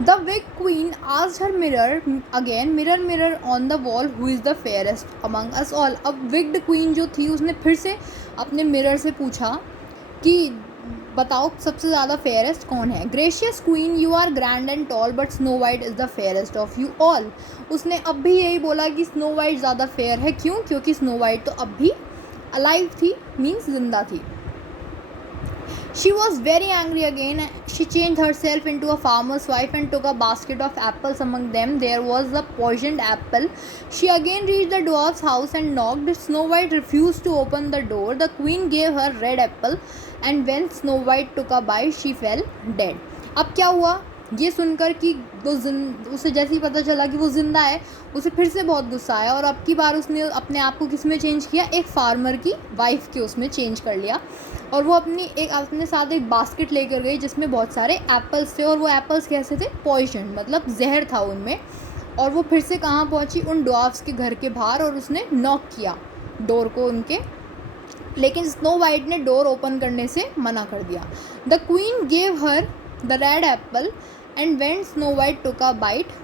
The Wig Queen asked her mirror again, mirror mirror on the wall, who is the fairest among us all. अब Wigged Queen जो थी उसने फिर से अपने मिरर से पूछा कि बताओ सबसे ज़्यादा फेयरेस्ट कौन है. Gracious queen, you are grand and tall but Snow White is the fairest of you all. उसने अब भी यही बोला कि स्नो वाइट ज़्यादा फेयर है. क्यों? क्योंकि स्नो वाइट तो अब भी अलाइव थी, मीन्स जिंदा थी. She was very angry again. She changed herself into a farmer's wife and took a basket of apples. Among them there was the poisoned apple. She again reached the dwarf's house and knocked. Snow White refused to open the door. The queen gave her red apple, and when Snow White took a bite, she fell dead. अब क्या हुआ? ये सुनकर कि उसे जैसे ही पता चला कि वो ज़िंदा है, उसे फिर से बहुत गुस्सा आया और अब की बार उसने अपने आप को किस में चेंज किया? एक फार्मर की वाइफ के उसमें चेंज कर लिया. और वो अपने साथ एक बास्केट लेकर गई जिसमें बहुत सारे एप्पल्स थे. और वो एप्पल्स कैसे थे? पॉइजन, मतलब जहर था उनमें. और वो फिर से कहाँ पहुँची? उन ड्वार्फ्स के घर के बाहर. और उसने नॉक किया डोर को उनके, लेकिन स्नो वाइट ने डोर ओपन करने से मना कर दिया. The queen gave her the red apple and when Snow White took a bite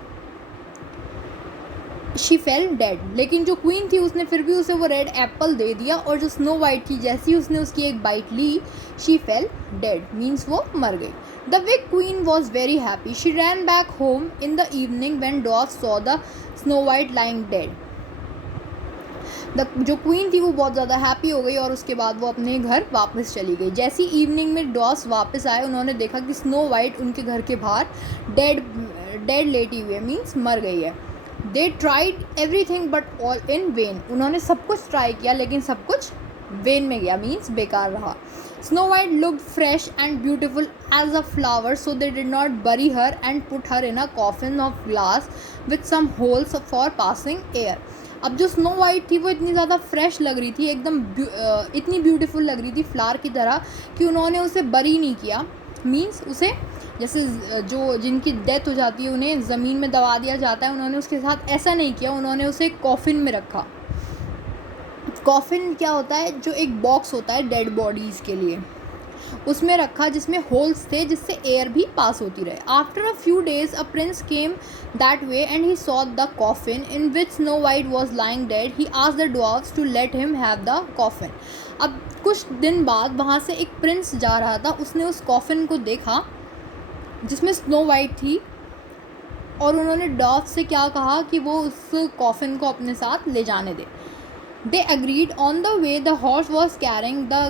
she fell dead. लेकिन जो क्वीन थी उसने फिर भी उसे वो रेड एप्पल दे दिया. और जो स्नो वाइट थी जैसे ही उसने उसकी एक बाइट ली, शी फेल डेड, मीन्स वो मर गई. The wicked queen was very happy. She ran back home in the evening when dwarf saw the Snow White lying dead. जो क्वीन थी वो बहुत ज़्यादा हैप्पी हो गई और उसके बाद वो अपने घर वापस चली गई. जैसी इवनिंग में डॉस वापस आए, उन्होंने देखा कि स्नो वाइट उनके घर के बाहर डेड लेटी हुई है, मीन्स मर गई है. They tried everything but all in when. उन्होंने सब कुछ ट्राई किया लेकिन सब कुछ वेन में गया, मीन्स बेकार रहा. Snow White looked fresh and beautiful as a flower, so they did not bury her and put her in a coffin of glass with some holes for passing air. अब जो snow white थी वो इतनी ज़्यादा fresh लग रही थी, एकदम इतनी ब्यूटीफुल लग रही थी फ्लावर की तरह, कि उन्होंने उसे बरी नहीं किया. मीन्स उसे जैसे जो जिनकी डेथ हो जाती है उन्हें ज़मीन में दबा दिया जाता है, उन्होंने उसके साथ ऐसा नहीं किया. उन्होंने उसे कॉफिन में रखा. कॉफिन क्या होता है? जो एक बॉक्स होता है डेड बॉडीज़ के लिए, उसमें रखा जिसमें होल्स थे जिससे एयर भी पास होती रहे. After a few days a prince came that way and he saw the coffin in which Snow White was lying dead. He asked the dwarfs to let him have the coffin. अब कुछ दिन बाद वहाँ से एक Prince जा रहा था. उसने उस कॉफिन को देखा जिसमें स्नो वाइट थी और उन्होंने ड्वार्फ्स से क्या कहा कि वो उस कॉफिन को अपने साथ ले जाने दे. They agreed. On the way, the horse was carrying the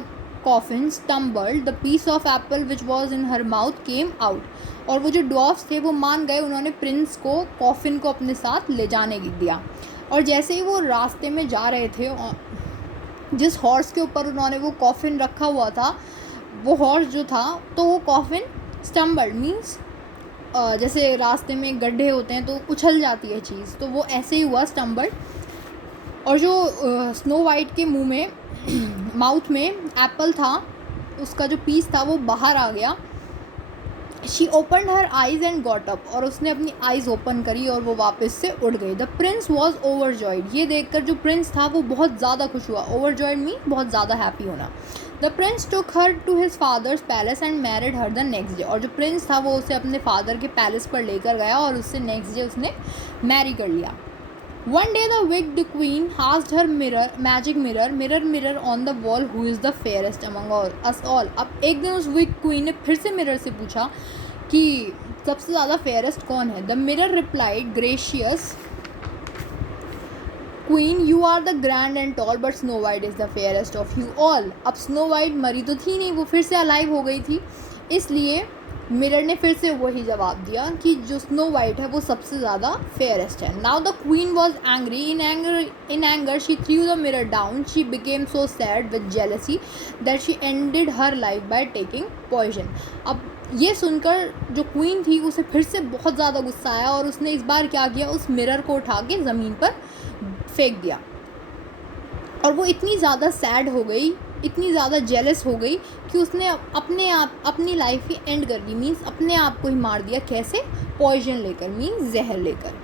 coffin stumbled. The piece of apple which was in her mouth came out. और वो जो dwarfs थे वो मान गए. उन्होंने प्रिंस को कॉफिन को अपने साथ ले जाने दिया. और जैसे ही वो रास्ते में जा रहे थे, जिस हॉर्स के ऊपर उन्होंने वो कॉफिन रखा हुआ था, वो हॉर्स जो था, तो वो कॉफिन स्टम्बल्ड, मीन्स जैसे रास्ते में गड्ढे होते हैं तो उछल जाती है चीज़, तो वो ऐसे ही हुआ, स्टम्बल्ड. और जो स्नो वाइट के मुंह में माउथ में एप्पल था, उसका जो पीस था वो बाहर आ गया. She opened her eyes and got up. और उसने अपनी आइज़ ओपन करी और वो वापस से उड़ गई. The Prince was overjoyed. ये देखकर जो प्रिंस था वो बहुत ज़्यादा खुश हुआ. ओवरजॉयड मीन बहुत ज़्यादा हैप्पी होना. The prince took her to his father's palace and married her the next day. और जो प्रिंस था वो उसे अपने फादर के पैलेस पर लेकर गया और उससे नेक्स्ट डे उसने मैरी कर लिया. One day the wicked queen asked her magic mirror on the wall, who is the fairest among us all. अब एक दिन उस wicked queen ने फिर से मिरर से पूछा कि सबसे ज़्यादा फेयरेस्ट कौन है. The mirror replied, gracious queen, you are the grand and tall, but Snow White is the fairest of you all. अब Snow White मरी तो थी नहीं, वो फिर से अलाइव हो गई थी, इसलिए मिरर ने फिर से वही जवाब दिया कि जो स्नो वाइट है वो सबसे ज़्यादा फेयरेस्ट है. Now the queen was angry. In anger she threw the mirror down. She became so sad with jealousy that she ended her life by taking poison. अब ये सुनकर जो क्वीन थी उसे फिर से बहुत ज़्यादा गुस्सा आया और उसने इस बार क्या किया, उस मिरर को उठा के ज़मीन पर फेंक दिया. और वो इतनी ज़्यादा सैड हो गई, इतनी ज़्यादा जेलस हो गई कि उसने अपनी लाइफ ही एंड कर दी, मीन्स अपने आप को ही मार दिया. कैसे? पॉइजन लेकर, मीन्स जहर लेकर.